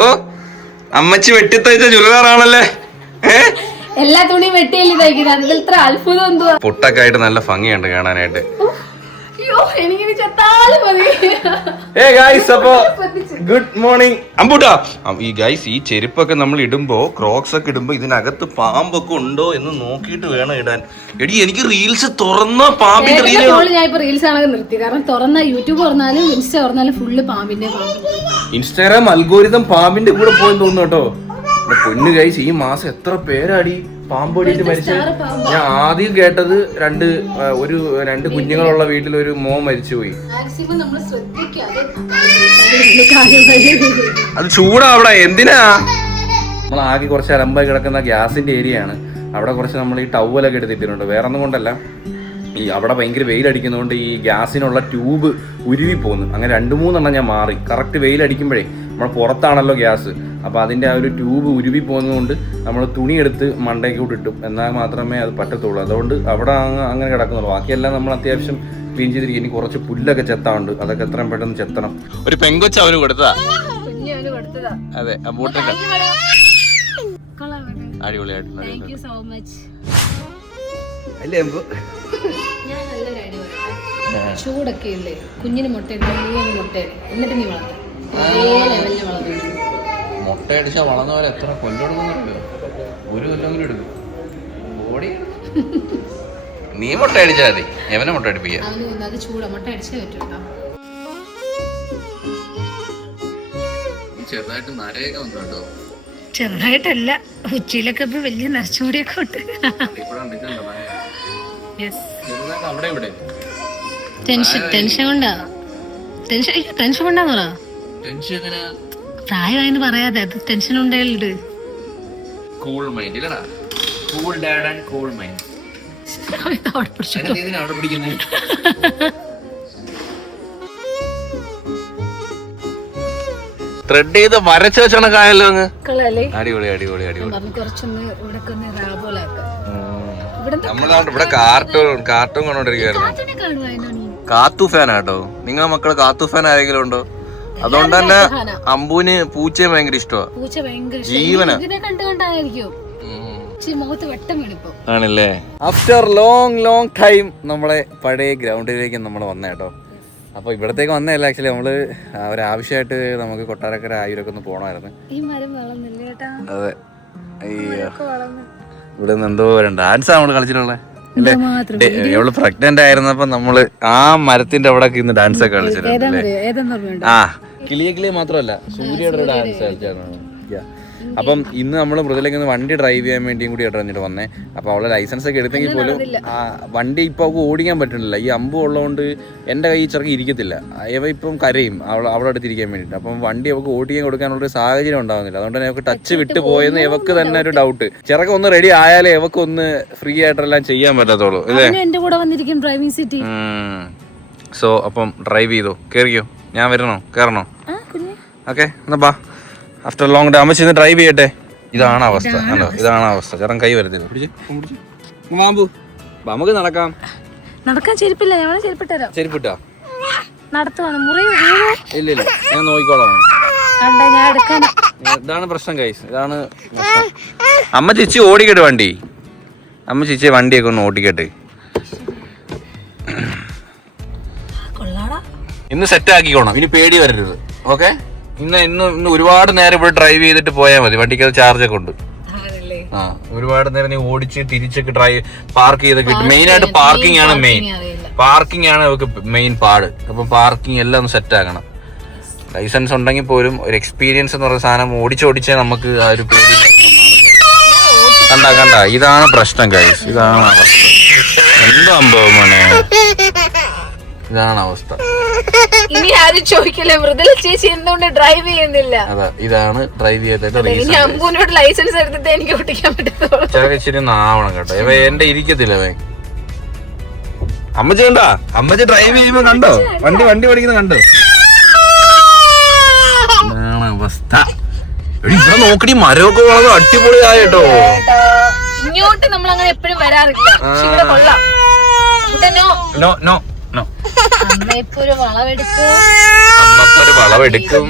ഓ അമ്മച്ചി വെട്ടിത്തയ്ച്ച ചുരിദാറാണല്ലേ. എല്ലാ തുണിയും വെട്ടിയല്ലേ തയ്ക്കുന്നത്, അതിൽ ഇത്ര അത്ഭുതം എന്തുവാ? പൊട്ടൊക്കെ ആയിട്ട് നല്ല ഭംഗിയുണ്ട് കാണാനായിട്ട്. എനിക്കിനി ചെത്താലും മതി. അപ്പൊ ഗുഡ് മോർണിംഗ് അമ്പൂട്ടാ. ഈ ഗൈസ് ഈ ചെരുപ്പൊക്കെ നമ്മൾ ഇടുമ്പോ, ക്രോക്സ് ഒക്കെ ഇടുമ്പോ ഇതിനകത്ത് പാമ്പൊക്കെ ഉണ്ടോ എന്ന് നോക്കിയിട്ട് വേണം ഇടാൻ. എടി എനിക്ക് റീൽസ് തുറന്ന പാമ്പിന്റെ ഞാൻ ഇപ്പൊ റീൽസ് ആണെങ്കിൽ നിർത്തി. കാരണം തുറന്ന യൂട്യൂബ് തുറന്നാലും ഇൻസ്റ്റ തുറന്നാലും ഫുള്ള് പാമ്പിന്റെ. ഇൻസ്റ്റാഗ്രാം അൽഗോരിതം പാമ്പിന്റെ കൂടെ പോയെന്ന് തോന്നുന്നു കേട്ടോ. പൊന്നു ഗൈസ് ഈ മാസം എത്ര പേരാടി പാമ്പ് കടിയിട്ട് മരിച്ചത്. ഞാൻ ആദ്യം കേട്ടത് രണ്ട് കുഞ്ഞുങ്ങളുള്ള വീട്ടിൽ ഒരു മോൻ മരിച്ചുപോയി. അത് ചൂടാവിടെ എന്തിനാ? നമ്മൾ ആകെ കുറച്ച് അലമ്പായി കിടക്കുന്ന ഗ്യാസിന്റെ ഏരിയ ആണ്. അവിടെ കുറച്ച് നമ്മൾ ഈ ടവലൊക്കെ എടുത്തിട്ടുണ്ട്. വേറെ ഒന്നും കൊണ്ടല്ല, ഈ അവിടെ ഭയങ്കര വെയിലടിക്കുന്നതുകൊണ്ട് ഈ ഗ്യാസിനുള്ള ട്യൂബ് ഉരുവി പോകുന്നു. അങ്ങനെ 2-3 ഞാൻ മാറി. കറക്റ്റ് വെയിലടിക്കുമ്പോഴേ നമ്മൾ പുറത്താണല്ലോ ഗ്യാസ്, അപ്പോൾ അതിൻ്റെ ആ ഒരു ട്യൂബ് ഉരുവി പോകുന്നതുകൊണ്ട് നമ്മൾ തുണിയെടുത്ത് മണ്ടയ്ക്കോട്ട് ഇട്ടും, എന്നാൽ മാത്രമേ അത് പറ്റത്തുള്ളൂ. അതുകൊണ്ട് അവിടെ അങ്ങനെ കിടക്കുന്നുള്ളൂ. ബാക്കിയെല്ലാം നമ്മൾ അത്യാവശ്യം ക്ലീൻ ചെയ്തിരിക്കും. ഇനി കുറച്ച് പുല്ലൊക്കെ ചെത്താറുണ്ട്, അതൊക്കെ എത്രയും പെട്ടെന്ന് ചെത്തണം. ഒരു പെങ്കൊച്ച അവന് കൊടുത്തതാ. അതെ, അടിപൊളിയായിട്ട് ചൂടൊക്കെ ഇല്ലേ, കുഞ്ഞിന് മുട്ട എന്നിട്ട് നീ വളർത്തും. മുട്ടയടിച്ചാ വളർന്ന പോലെ എത്ര കൊല്ലൊടുക്കുന്നുണ്ടോ? ഒരു കൊല്ലെങ്കിലും എടുക്കും. ഓടി നീ മുട്ട അടിച്ചാൽ മതി, എവനെ മുട്ട അടിപ്പിക്കാം. ചെറുതായിട്ട് നരയൊക്കെ വന്നു കേട്ടോ. ചെറുതായിട്ടല്ല, ഉച്ചയിലൊക്കെ ഇപ്പൊ വലിയ നരച്ചുകൂടിയൊക്കെ ഉണ്ട്. ടെൻഷൻ കൊണ്ടാ പ്രായമായെന്ന് പറയാതെ അത് ടെൻഷൻ ഉണ്ടായിട്ട്. കൂൾ മൈൻഡ് ഇല്ലടാ, cool dad and cool mind. അവിടെ പിടിക്കുന്നേ ത്രെഡ് ചെയ്ത് വരച്ച് വെച്ചണക്കായല്ലോ അങ്ങ്. അടിപൊളി അടിപൊളി അടിപൊളി. ഇവിടെ കാർട്ടൂൺ കണ്ടോണ്ടിരിക്കുകയായിരുന്നു. കാത്തു ഫാനാട്ടോ. നിങ്ങളെ മക്കള് കാത്തു ഫാൻ ആരെങ്കിലും ഉണ്ടോ? അതുകൊണ്ട് തന്നെ അമ്പൂന് പൂച്ചയെ ഭയങ്കര ഇഷ്ടമാണ്, ജീവനാ. ആണല്ലേ. ആഫ്റ്റർ ലോങ് ടൈം നമ്മളെ പഴയ ഗ്രൗണ്ടിലേക്ക് നമ്മൾ വന്ന കേട്ടോ. അപ്പൊ ഇവിടത്തേക്ക് വന്നതല്ല, ആക്ച്വലി നമ്മള് ഒരാവശ്യമായിട്ട് നമുക്ക് കൊട്ടാരക്കര ആയൂരൊക്കെ ഒന്ന് പോണമായിരുന്നു. അതെ, ഇവിടെ നിന്ന് എന്തോ ഡാൻസ് നമ്മള് കളിച്ചിട്ടുള്ളത്. ഇവള് പ്രഗ്നന്റ് ആയിരുന്നപ്പോ നമ്മള് ആ മരത്തിന്റെ അവിടെ ഇന്ന് ഡാൻസ് ഒക്കെ കളിച്ചിട്ടുണ്ട്. ആ കിളിയെ മാത്രമല്ല, സൂര്യയുടെ ഡാൻസ് കളിച്ചായിരുന്നു. അപ്പം ഇന്ന് നമ്മൾ മൃദുലേക്ക് വണ്ടി ഡ്രൈവ് ചെയ്യാൻ വേണ്ടിയും കൂടി ഇടഞ്ഞിട്ട് വന്നേ. അപ്പൊ അവളെ ലൈസൻസ് ഒക്കെ എടുത്തെങ്കിൽ പോലും ആ വണ്ടി ഇപ്പൊ അവൾക്ക് ഓടിക്കാൻ പറ്റുന്നില്ല. ഈ അമ്പ് ഉള്ളതുകൊണ്ട് എന്റെ കൈ ചെറുക്കി ഇരിക്കത്തില്ല. ഇവ ഇപ്പം കരയും അവളെ അടുത്തിരിക്കാൻ വേണ്ടിയിട്ട്. അപ്പം വണ്ടി അവൾക്ക് ഓടിക്കാൻ കൊടുക്കാനുള്ള ഒരു സാഹചര്യം ഉണ്ടാകുന്നില്ല. അതുകൊണ്ട് തന്നെ അവൾക്ക് ടച്ച് വിട്ട് പോയെന്ന് ഇവക്ക് തന്നെ ഒരു ഡൗട്ട്. ചെറുക്കം ഒന്ന് റെഡി ആയാലേ ഇവക്ക് ഒന്ന് ഫ്രീ ആയിട്ടെല്ലാം ചെയ്യാൻ പറ്റത്തുള്ളൂ. ഇല്ലേ? സോ അപ്പം ഡ്രൈവ് ചെയ്തോ, കേറിയോ? ഞാൻ വരണോ, കയറണോ? ഓക്കെ എന്നാ ബാ. ആഫ്റ്റർ ലോങ് ഡേ അമ്മച്ചി ഇന്ന് ഡ്രൈവ് ചെയ്യട്ടെ. ഇതാണ് അവസ്ഥ, കണ്ടോ? ഇതാണ് അവസ്ഥ. ചേട്ടൻ കൈ വരുത്തില്ല. മാമ്പു നമുക്ക് നടക്കാം. ചെരുപ്പിട്ടാ ഇല്ല ഞാൻ നോക്കിക്കോളാം. ഇതാണ് പ്രശ്നം ഗൈസ്, ഇതാണ് പ്രശ്നം. അമ്മ ചേച്ചി ഓടിക്കട്ടെ വണ്ടി. അമ്മ ചേച്ചി വണ്ടിയൊക്കെ ഒന്ന് ഓടിക്കട്ടെ. ഇന്ന് സെറ്റ് ആക്കിക്കോണം, ഇനി പേടി വരരുത്. ഓക്കെ, ഇന്ന് ഒരുപാട് നേരം ഇവിടെ ഡ്രൈവ് ചെയ്തിട്ട് പോയാൽ മതി. വണ്ടിക്ക് അത് ചാർജ് ഒക്കെ ഉണ്ട്. ആ ഒരുപാട് നേരം നീ ഓടിച്ച് തിരിച്ചൊക്കെ പാർക്ക് ചെയ്തൊക്കെ. മെയിൻ ആയിട്ട് പാർക്കിംഗ് ആണ് അവർക്ക് മെയിൻ പാട്. അപ്പൊ പാർക്കിംഗ് എല്ലാം ഒന്ന് സെറ്റ് ആക്കണം. ലൈസൻസ് ഉണ്ടെങ്കിൽ പോലും ഒരു എക്സ്പീരിയൻസ് എന്ന് പറയുന്ന സാധനം ഓടിച്ചേ നമുക്ക് ആ ഒരു പേടി. കണ്ട ഇതാണ് പ്രശ്നം ഗൈസ്, ഇതാണ് അവസ്ഥ. എന്തോ സംഭവം മോനെ, ഇതാണ് അവസ്ഥ. ഇനി ആരും ചോദിക്കില്ല മൃദുല ചേച്ചി എന്തുകൊണ്ട് ഡ്രൈവ് ചെയ്യുന്നില്ല. അതെ, ഇതാണ് ഡ്രൈവ് ചെയ്തിട്ട് അമ്പൂനോട് ലൈസൻസ് എടുത്തിട്ട് എനിക്ക് ഓടിക്കാൻ പറ്റത്തുള്ളൂ. ഇച്ചിരി നാവണം കേട്ടോ. ഇവ എന്റെ ഇരിക്കത്തില്ല. അമ്മച്ചി കണ്ടോ? അമ്മച്ചി ഡ്രൈവ് ചെയ്യുമ്പോ കണ്ടോ? വണ്ടി ഓടിക്കുന്ന കണ്ടോ? ഇതാണ് അവസ്ഥ. ഇവിടെ നോക്കടി, മരമൊക്കെ വളരെ അടിപൊളിയായിട്ടോ. ഇങ്ങോട്ട് നമ്മൾ അങ്ങനെ എപ്പോഴും വരാറില്ല. അമ്മക്കൊരു വളവെടുക്കും.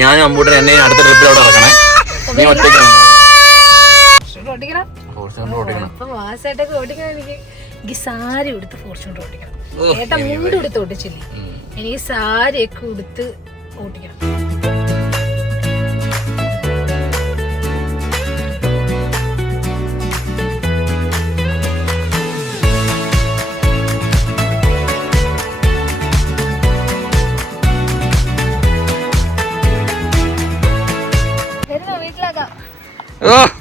ഞാനും അമ്പൂട്ടൻ എന്നെ അടുത്ത ട്രിപ്പിൽ അവിടെ ഇറക്കണേ. നീ ഒറ്റയ്ക്ക് എനിക്ക് സാരി ഉടുത്ത് ഫോർച്യൂണർ ഓടിക്കണം. ഏട്ടാ മുണ്ട് ഉടുത്ത് ഓടിച്ചില്ലേ, എനിക്ക് സാരിയൊക്കെ ഉടുത്ത് ഓടിക്കണം.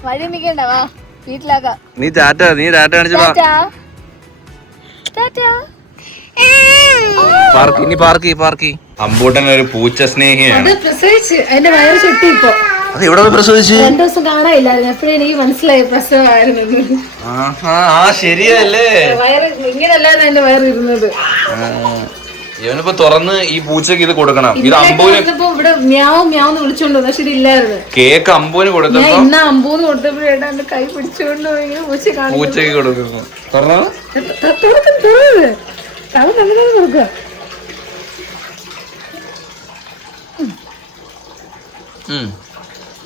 വഴി നിക്കണ്ടവാ, വീട്ടിലാക്കാം. നീ ടാറ്റ കാണിച്ചു പാർക്ക്. അമ്പൂട്ടൻ ഒരു പൂച്ച സ്നേഹിയാണ്. പ്രസവിച്ച് അതിന്റെ വയറ് ചുട്ടി. ഇപ്പൊ അത് എവിടെ പ്രസവിച്ചു? 2 ദിവസം കാണാനില്ലായിരുന്നു. എപ്പോഴും എനിക്ക് മനസ്സിലായി പ്രസവമായിരുന്നു. ശരിയല്ലേ, വയറ് ഇങ്ങനെയല്ലായിരുന്നു എന്റെ വയറ് ഇരുന്നത്. ഇവനിപ്പോ തുറന്ന് ഈ പൂച്ചക്ക് ഇത് കൊടുക്കണം. ഇത് അമ്പൂന് ഇവിടെ മ്യാവും മ്യാവെന്ന് വിളിച്ചോണ്ട് വന്നു. പക്ഷെ ഇതില്ലായിരുന്നു. കേക്ക് അമ്പൂന് കൊടുത്തപ്പോ ഇന്ന് അമ്പൂന്ന് കൊടുത്തപ്പോഴേട്ടാ എന്റെ കൈ പിടിച്ചോണ്ട് പൂച്ചക്ക് കൊടുക്കുന്നു. കൊടുക്കുക.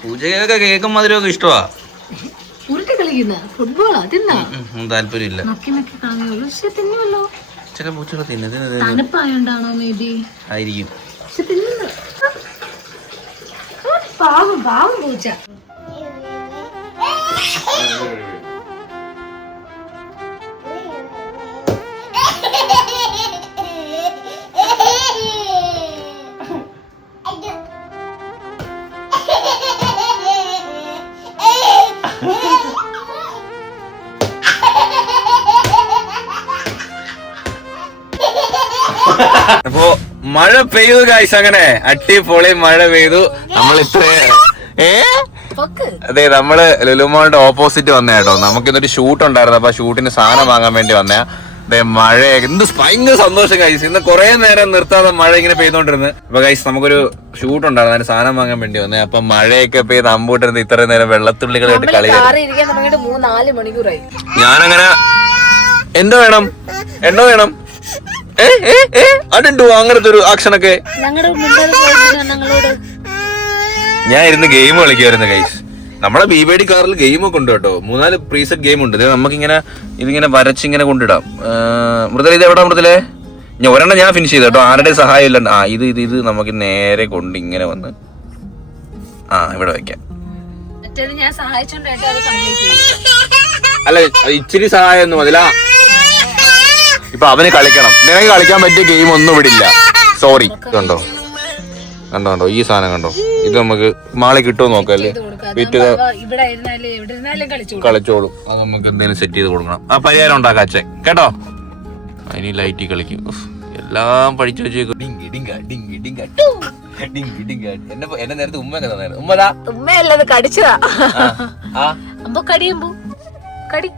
പൂച്ചക്കൊക്കെ കേക്കും മധുരമൊക്കെ ഇഷ്ടമാ. ഉരുട്ടി കളിക്കുന്ന ഫുട്ബോളാ തിന്നാ താല്പര്യമില്ല. നക്കി നക്കി കളയുള്ളൂ. പക്ഷെ തിന്നുമല്ലോ. ചില പൂച്ചകൾ തിന്നുന്നത് തണുപ്പായോണ്ടാണോ മേ ബി ആയിരിക്കും. പക്ഷെ തിന്നുന്നു. പാവം പാവം പൂച്ച. അപ്പോ മഴ പെയ്തു ഗൈസ്. അങ്ങനെ അടിപൊളി മഴ പെയ്തു. നമ്മൾ ഇത്ര അതെ, നമ്മള് ലുലുമോളുടെ ഓപ്പോസിറ്റ് വന്ന കേട്ടോ. നമുക്കിന്നൊരു ഷൂട്ട് ഉണ്ടായിരുന്നു. അപ്പൊ ഷൂട്ടിന് സാധനം വാങ്ങാൻ വേണ്ടി വന്നേ. അതെ, മഴ എന്ത് ഭയങ്കര സന്തോഷം ഗൈസ്. ഇന്ന് കുറെ നേരം നിർത്താതെ മഴ ഇങ്ങനെ പെയ്തോണ്ടിരുന്നു. അപ്പൊ ഗൈസ് നമുക്കൊരു ഷൂട്ട് ഉണ്ടായിരുന്നു, അതിന് സാധനം വാങ്ങാൻ വേണ്ടി വന്നേ. അപ്പൊ മഴയൊക്കെ പെയ്ത് അമ്പൂട്ടിരുന്ന് ഇത്രയും നേരം വെള്ളത്തുള്ളികളായിട്ട് കളി. 3-4 മണിക്കൂറായി. ഞാനങ്ങനെ എന്തോ വേണം അതുണ്ടോ അങ്ങനത്തെ ഒരു ആക്ഷനൊക്കെ. ഞാൻ ഇരുന്ന് ഗെയിം കളിക്കുമായിരുന്നു ഗൈസ്. നമ്മളെ BBD കാറിൽ ഗെയിമൊക്കെ ഉണ്ട് കേട്ടോ. 3-4 പ്രീസെറ്റ് ഗെയിം ഉണ്ട്. നമുക്കിങ്ങനെ ഇതിങ്ങനെ വരച്ചിങ്ങനെ കൊണ്ടിടാം. മൃദുല ഇത് എവിടെ മൃദുലേ? ഒരെണ്ണം ഞാൻ ഫിനിഷ് ചെയ്തു കേട്ടോ, ആരുടെ സഹായം ഇല്ല. ഇത് നമുക്ക് നേരെ കൊണ്ട് ഇങ്ങനെ വന്ന് ഇവിടെ വെക്കാം. അല്ല, ഇച്ചിരി സഹായം ഒന്നും അതിലാ. ഇപ്പൊ അവന് കളിക്കണം. നിനക്ക് കളിക്കാൻ പറ്റിയ ഗെയിം ഒന്നും ഇവിടെ ഇല്ല. സോറി. കണ്ടോ ഈ സാധനം കണ്ടോ? ഇത് നമുക്ക് മാളി കിട്ടുമോ നോക്കല്ലേ. കളിച്ചോളും. അത് നമുക്ക് എന്തെങ്കിലും സെറ്റ് ചെയ്ത് കൊടുക്കണം. ആ പരിഹാരം ഉണ്ടാക്കാം അച്ഛൻ കേട്ടോ. അതിന് ലൈറ്റിൽ കളിക്കും. എല്ലാം പഠിച്ചു വെച്ചേക്കും. എന്നെ നേരത്തെ ഉമ്മയൊക്കെ തന്നായിരുന്നു. ഉമ്മയല്ലത് കടിച്ചതാ. കടി.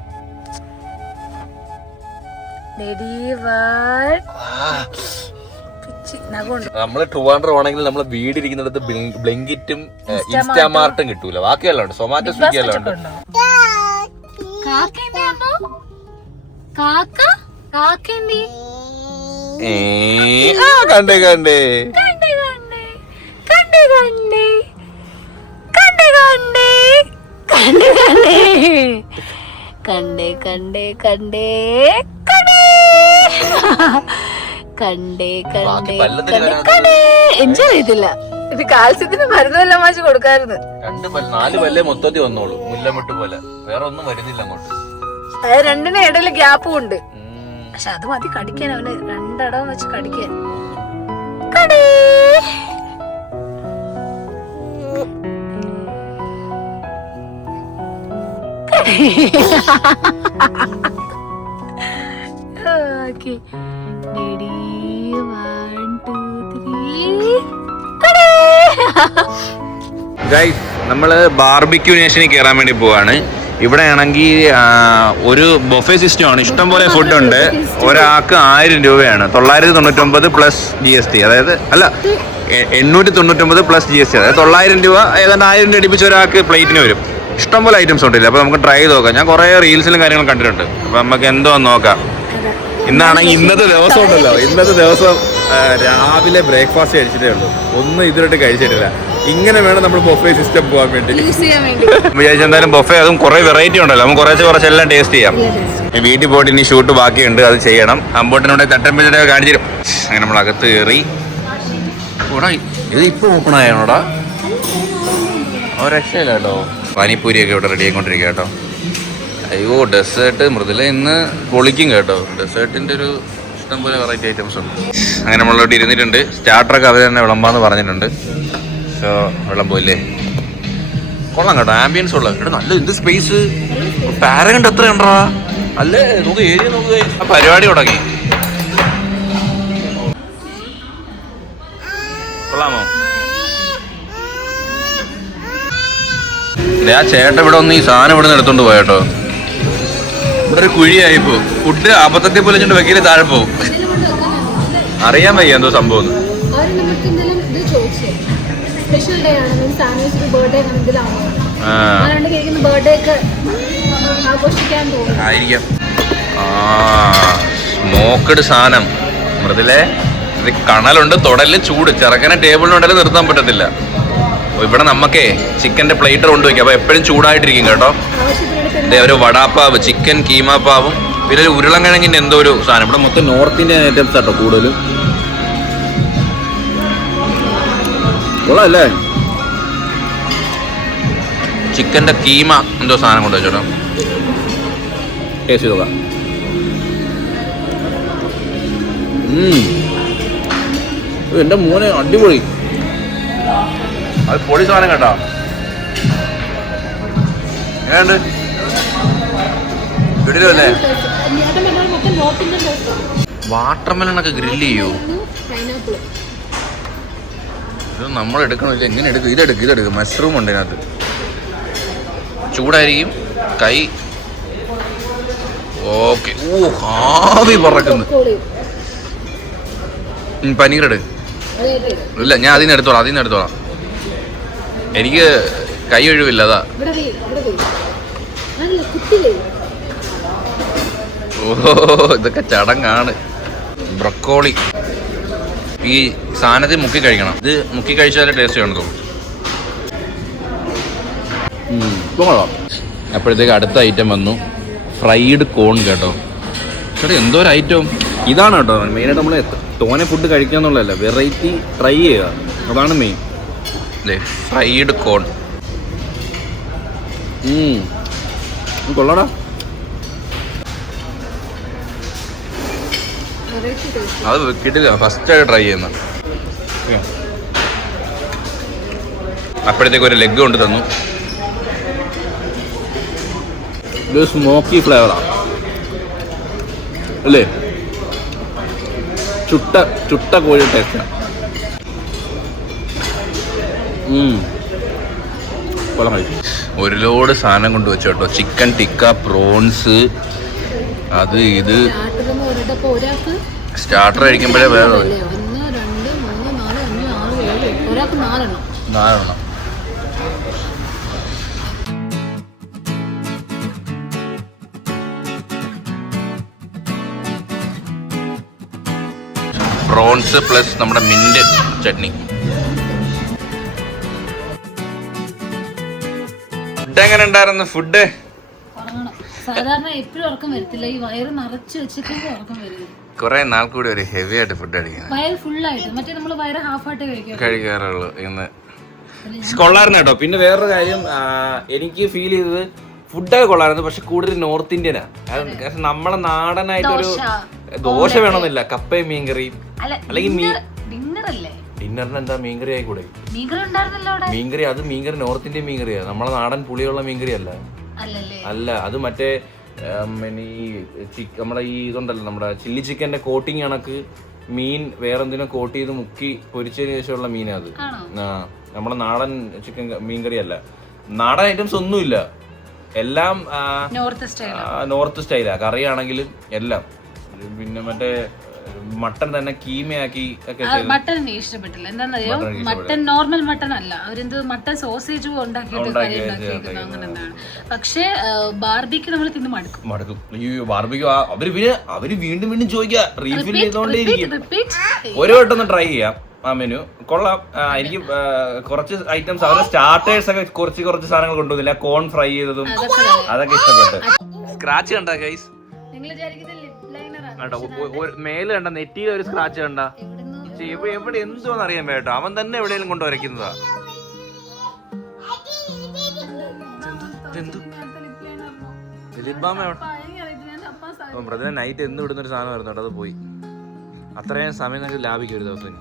നമ്മള് ട്രിവാൻഡ്രം ആണെങ്കിൽ നമ്മള് വീടിരിക്കുന്നിടത്ത് ബ്ലിങ്കിറ്റും ഇൻസ്റ്റാമാർട്ടും കിട്ടൂല. ബാക്കിയെല്ലാം ഉണ്ട്. സൊമാറ്റോ, സ്വിഗ്ഗി എല്ലാം ഉണ്ട്. എനിക്കറിയത്തില്ല. ഇത് കാൽസ്യത്തിന് മരുന്നെല്ലാം വാങ്ങിച്ച് കൊടുക്കാറുണ്ട്. 4 പല്ലേ മൊത്തത്തിൽ വന്നോളൂ. മുല്ലമിട്ട് പോലെ വേറെ ഒന്നും വരുന്നില്ല അങ്ങോട്ട്. 2 ഇടയില് ഗ്യാപ്പും ഉണ്ട്. പക്ഷെ അത് മതി കടിക്കാൻ. അവന് 2 ഇടവും വെച്ച് കടിക്കാൻ. Okay. Ready? 1, 2, 3. ഗൈസ്, നമ്മള് ബാർബിക്യൂ നേഷനിൽ കയറാൻ വേണ്ടി പോവാണ്. ഇവിടെ ആണെങ്കിൽ ഒരു ബൊഫേ സിസ്റ്റം ആണ്. ഇഷ്ടംപോലെ ഫുഡ് ഉണ്ട്. ഒരാൾക്ക് 1000 രൂപയാണ്. 999 പ്ലസ് GST. അതായത് അല്ല 899 പ്ലസ് GST. അതായത് 900 രൂപ, ഏതാണ്ട് 1000 രൂപ അടുപ്പിച്ച് ഒരാൾക്ക് പ്ലേറ്റിന് വരും. ഇഷ്ടംപോലെ ഐറ്റംസ് ഉണ്ടല്ലേ. അപ്പൊ നമുക്ക് ട്രൈ ചെയ്ത് നോക്കാം. ഞാൻ കുറെ റീൽസിലും കാര്യങ്ങളും കണ്ടിട്ടുണ്ട്. അപ്പൊ നമുക്ക് എന്തോ നോക്കാം. ഇന്നാണെങ്കിൽ ഇന്നത്തെ ദിവസം ഉണ്ടല്ലോ, ഇന്നത്തെ ദിവസം രാവിലെ ബ്രേക്ക്ഫാസ്റ്റ് കഴിച്ചിട്ടേ ഉള്ളൂ, ഒന്നും ഇതിലോട്ട് കഴിച്ചിട്ടില്ല. ഇങ്ങനെ വേണം നമ്മൾ ബൊഫേ സിസ്റ്റം പോകാൻ വേണ്ടി. വിചാരിച്ച എന്തായാലും ബൊഫേ, അതും കുറെ വെറൈറ്റി ഉണ്ടല്ലോ, നമുക്ക് കുറച്ചെല്ലാം ടേസ്റ്റ് ചെയ്യാം. വീട്ടിൽ പോയിട്ട് ഇനി ഷൂട്ട് ബാക്കിയുണ്ട്, അത് ചെയ്യണം. അമ്പോട്ടിനോടെ തട്ടമ്പറ്റൊക്കെ കാണിച്ചു തരും. അങ്ങനെ നമ്മൾ അകത്ത് കയറി. ഇത് ഇപ്പൊ ഓപ്പൺ ആയാണോടാ? രക്ഷയില്ല കേട്ടോ. പാനിപ്പൂരിയൊക്കെ ഇവിടെ റെഡി ആയിക്കൊണ്ടിരിക്കുക കേട്ടോ. അയ്യോ, ഡെസേർട്ട് മൃദുല ഇന്ന് പൊളിക്കും കേട്ടോ. ഡെസേർട്ടിന്റെ ഒരു ഇഷ്ടം പോലെ വെറൈറ്റി ഐറ്റംസ് ഉണ്ട്. അങ്ങനെ നമ്മളിവിടെ ഇരുന്നിട്ടുണ്ട്. സ്റ്റാർട്ടറൊക്കെ അവർ തന്നെ വിളമ്പാന്ന് പറഞ്ഞിട്ടുണ്ട്. സോ വിളമ്പില്ലേ, കൊള്ളാം കേട്ടോ. ആംബിയൻസ് ഉള്ള ഇവിടെ നല്ല എന്ത് സ്പേസ്. പാരഗണ്ട് എത്ര ഉണ്ടോ അല്ലേ? നോക്ക് ഏരിയ നോക്കുക. പരിപാടി തുടങ്ങി. കൊള്ളാമോ? ആ ചേട്ടൻ ഇവിടെ ഒന്ന് ഈ സാധനം ഇവിടെ നിന്ന് എടുത്തോണ്ട് പോയട്ടോ. ഇവിടെ ഒരു കുഴിയായിപ്പോ. ഫുഡ് അബദ്ധത്തിൽ പോലെ വെക്കില് താഴെ പോവും. അറിയാൻ വയ്യ എന്തോ സംഭവം. ആയിരിക്കാം. സ്മോക്കഡ് സാധനം മൃദുലേ. ഇത് കണലുണ്ട്, തൊടല് ചൂട്. ചെറുക്കനെ ടേബിളിനുണ്ടല്ലോ നിർത്താൻ പറ്റത്തില്ല. ഇവിടെ നമുക്കേ ചിക്കൻ്റെ പ്ലേറ്റ് കൊണ്ടുവയ്ക്കാം, അപ്പോൾ എപ്പോഴും ചൂടായിട്ടിരിക്കും കേട്ടോ. ഇതേ ഒരു വടാപ്പാവ്, ചിക്കൻ കീമാപ്പാവും, പിന്നെ ഒരു ഉരുളക്കിഴങ്ങിൻ്റെ എന്തോ ഒരു സാധനം. ഇവിടെ മൊത്തം നോർത്ത് ഇന്ത്യൻ ഐറ്റംസ് ആട്ടോ കൂടുതലും. കൊള്ളാമല്ലേ? ചിക്കൻ്റെ കീമ എന്തോ സാധനം കൊണ്ടു വെച്ചോട്ടോ. ടേസ്റ്റ് ചെയ്ത് നോക്കാം. എൻ്റെ മോനെ അടിപൊളി. അത് പൊടി സാധനം കേട്ടോ. ഏണ്ട് വീട്ടിലല്ലേ വാട്ടർമെലനൊക്കെ ഗ്രില്ല് ചെയ്യൂ. ഇത് നമ്മൾ എടുക്കണില്ല. എങ്ങനെ എടുക്കും? ഇതെടുക്കും. മഷ്റൂം ഉണ്ട് ഇതിനകത്ത്. ചൂടായിരിക്കും. കൈ ഓക്കെ. ഓ, ആവി പറക്കുന്നു. പനീർ എടു. ഇല്ല, ഞാൻ അതിന് എടുത്തോളാം. എനിക്ക് കൈ ഒഴിവില്ല, അതാ. ഓ, ഇതൊക്കെ ചടങ്ങാണ്. ബ്രക്കോളി ഈ സാധനത്തിൽ മുക്കി കഴിക്കണം. ഇത് മുക്കി കഴിച്ചാലേ ടേസ്റ്റ് കാണത്തുള്ളൂ. അപ്പോഴത്തേക്ക് അടുത്ത ഐറ്റം വന്നു, ഫ്രൈഡ് കോൺ കേട്ടോ. ചേട്ടാ എന്തോ ഒരു ഐറ്റം ഇതാണ് കേട്ടോ. മെയിനായിട്ട് നമ്മൾ തോനെ ഫുഡ് കഴിക്കുക എന്നുള്ളതല്ല, വെറൈറ്റി ട്രൈ ചെയ്യുക, അതാണ് മെയിൻ. ഫ്രൈഡ് കോൺ കൊള്ളാടാ. അത് കിട്ടില്ല, ഫസ്റ്റായിട്ട് ട്രൈ ചെയ്യുന്ന. അപ്പോഴത്തേക്ക് ഒരു ലെഗ് കൊണ്ട് തന്നു. ഇത് സ്മോക്കി ഫ്ലേവറാണ് അല്ലേ? ചുട്ട കോഴി ടേസ്റ്റാണ്. ഒരു ലോഡ് സാധനം കൊണ്ട് വെച്ചു കേട്ടോ. ചിക്കൻ ടിക്ക, പ്രോൺസ്, അത് ഇത്. സ്റ്റാർട്ടർ കഴിക്കുമ്പോഴേ വേറെ 4 പ്രോൺസ് പ്ലസ് നമ്മുടെ മിന്റ് ചട്നി. ഫുഡ് എങ്ങനെ ഉണ്ടായിരുന്നു? ഫുഡ് സാധാരണ എപ്പോഴും ഉറക്കം വരത്തില്ല, ഈ വയറ് നിറച്ച് വെച്ചിട്ട് ഉറക്കം വരും. കുറെ നാൾ കൂടി ഒരു ഹെവി ആയിട്ട് ഫുഡ് കഴിക്കുന്നത്. വയറ് ഫുള്ളായിട്ട്, മറ്റേ നമ്മള് വയറ് ഹാഫായിട്ട് കഴിക്കാറുള്ളൂ. ഇന്ന് കൊള്ളായിരുന്നു കേട്ടോ. പിന്നെ വേറൊരു കാര്യം എനിക്ക് ഫീൽ ചെയ്തത്, ഫുഡൊക്കെ കൊള്ളായിരുന്നു, പക്ഷെ കൂടുതൽ നോർത്ത് ഇന്ത്യനാ. നമ്മളെ നാടനായിട്ടൊരു ദോശ വേണമെന്നില്ല, കപ്പയും മീൻകറിയും. അല്ലെങ്കിൽ ഡിന്നറിന് എന്താ മീൻകറി ആയിക്കൂടെ? മീൻകറി, അത് മീൻകറി നോർത്ത് ഇന്ത്യൻ മീൻകറിയാ, നമ്മളെ നാടൻ പുളിയുള്ള മീൻകറി അല്ല. അത് മറ്റേ നമ്മുടെ ഈ ഇതുണ്ടല്ലോ, നമ്മുടെ ചില്ലി ചിക്കൻ്റെ കോട്ടിങ് കണക്ക് മീൻ വേറെന്തിനോ കോട്ട് ചെയ്ത് മുക്കി പൊരിച്ചതിന് ശേഷമുള്ള മീനാ അത്. നമ്മുടെ നാടൻ ചിക്കൻ മീൻകറി അല്ല. നാടൻ ഐറ്റംസ് ഒന്നുമില്ല, എല്ലാം നോർത്ത് സ്റ്റൈലാ. കറിയാണെങ്കിലും എല്ലാം. പിന്നെ മറ്റേ മട്ടൺ തന്നെ കീമയാക്കി ഒക്കെ മട്ടൺ എനിക്ക് ഇഷ്ടപ്പെട്ടില്ല. എന്താണെന്നറിയോ, മട്ടൺ നോർമൽ മട്ടൺ അല്ല, അവരെന്ത് മട്ടൺ സോസേജും ഉണ്ടാക്കിയിട്ട് അങ്ങനെ എന്താണ്. പക്ഷേ ബാർബിക്ക് നമ്മൾ തിന്ന് മടുക്കും. ബാർബിക്ക് അവര് വീണ്ടും വീണ്ടും ചോദിക്കുക, റീഫിൽ ചെയ്തോണ്ടേയിരിക്കും. ഒരു വട്ടം ഒന്ന് ട്രൈ ചെയ്യാം ആ മെനു, കൊള്ളാം. എനിക്ക് കുറച്ച് ഐറ്റംസ് അവരുടെ സ്റ്റാർട്ടേഴ്സ് ഒക്കെ കുറച്ച് സാധനങ്ങൾ കൊണ്ടുവന്നില്ല, കോൺ ഫ്രൈ ചെയ്തതും അതൊക്കെ ഇഷ്ടപ്പെട്ടു. സ്ക്രാച്ച് കണ്ട ഗൈസ്, മേല് കണ്ട, നെറ്റിയിൽ ഒരു സ്ക്രാച്ച് കണ്ട, എവിടെ എന്തോന്ന് അറിയാൻ വേട്ടോ, അവൻ തന്നെ എവിടെയെങ്കിലും കൊണ്ട് വരയ്ക്കുന്നതാ. ബ്രദർ നൈറ്റ് എന്ന് വിടുന്ന ഒരു സാധനം വരുന്നുണ്ട്, അത് പോയി. അത്രയും സമയം നമുക്ക് ലാഭിക്കും ഒരു ദിവസം.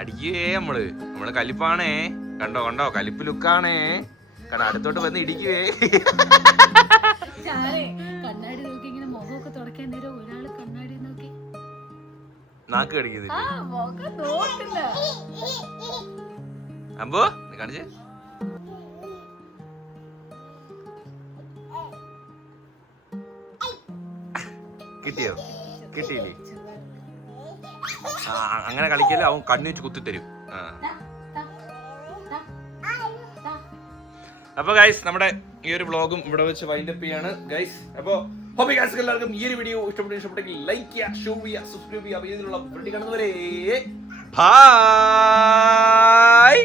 അടിക്കേ നമ്മള് കലിപ്പാണേ, കണ്ടോ കലിപ്പ് ലുക്കാണേ, കാരണം അടുത്തോട്ട് വന്ന് ഇടിക്കുവേ. കണ്ണാടി നോക്കി ഇങ്ങനെ മുഖമൊക്കെ തുടക്കാൻ നേരം ഒരാള് കണ്ണാടി നോക്കി നാക്ക് കടിക്കുന്നില്ല. അമ്പോ നീ കാണിച്ചേ, കിട്ടിയോ? കിട്ടിയില്ലേ? അങ്ങനെ കളിക്കല്, അവൻ കണ്ണു വെച്ച് കുത്തിത്തരും. അപ്പൊ ഗൈസ്, നമ്മുടെ ഈ ഒരു വ്ളോഗും ഇവിടെ വെച്ച് വൈൻഡ് അപ്പ് ചെയ്യാണ് ഗൈസ്. അപ്പൊ ഹോപ്പി ഗൈസ് എല്ലാവർക്കും ഈ ഒരു വീഡിയോ ഇഷ്ടപ്പെട്ടെങ്കിൽ ലൈക്ക് ചെയ്യുക, ഷെയർ ചെയ്യുക, സബ്സ്ക്രൈബ് ചെയ്യുക. ഇതിലുള്ള വീഡിയോ കാണുന്നവരെ ബൈ.